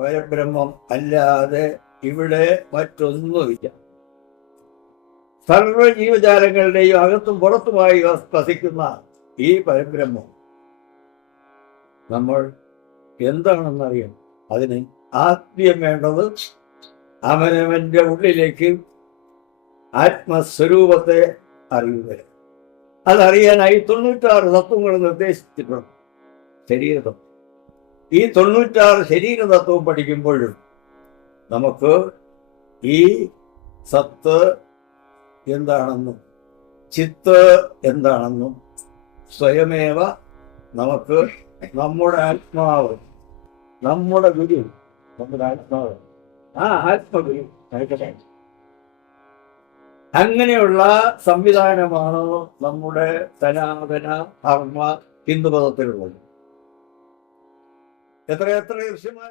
പരബ്രഹ്മം അല്ലാതെ ഇവിടെ മറ്റൊന്നുമില്ല. സർവ ജീവജാലങ്ങളുടെയും അകത്തും പുറത്തുമായി വസിക്കുന്ന ഈ പരബ്രഹ്മം നമ്മൾ എന്താണെന്നറിയാം. അതിന് ആദ്യം വേണ്ടത് അവനവന്റെ ഉള്ളിലേക്ക് ആത്മസ്വരൂപത്തെ അറിയുക. അതറിയാനായി 96 തത്വങ്ങൾ നിർദ്ദേശിച്ചിട്ടുണ്ട്. ശരീരതത്വം. ഈ 96 ശരീരതത്വം പഠിക്കുമ്പോഴും നമുക്ക് ഈ സത്ത് എന്താണെന്നും ചിത്ത് എന്താണെന്നും സ്വയമേവ നമുക്ക് നമ്മുടെ ആത്മാവ്, നമ്മുടെ ഗുരു, നമ്മുടെ ആത്മാവ്, ആ ആത്മഗുരു അങ്ങനെയുള്ള സംവിധാനമാണ് നമ്മുടെ സനാതന ധർമ്മ ഹിന്ദുമതത്തിലുള്ളത്. എത്ര ഋഷിമാർ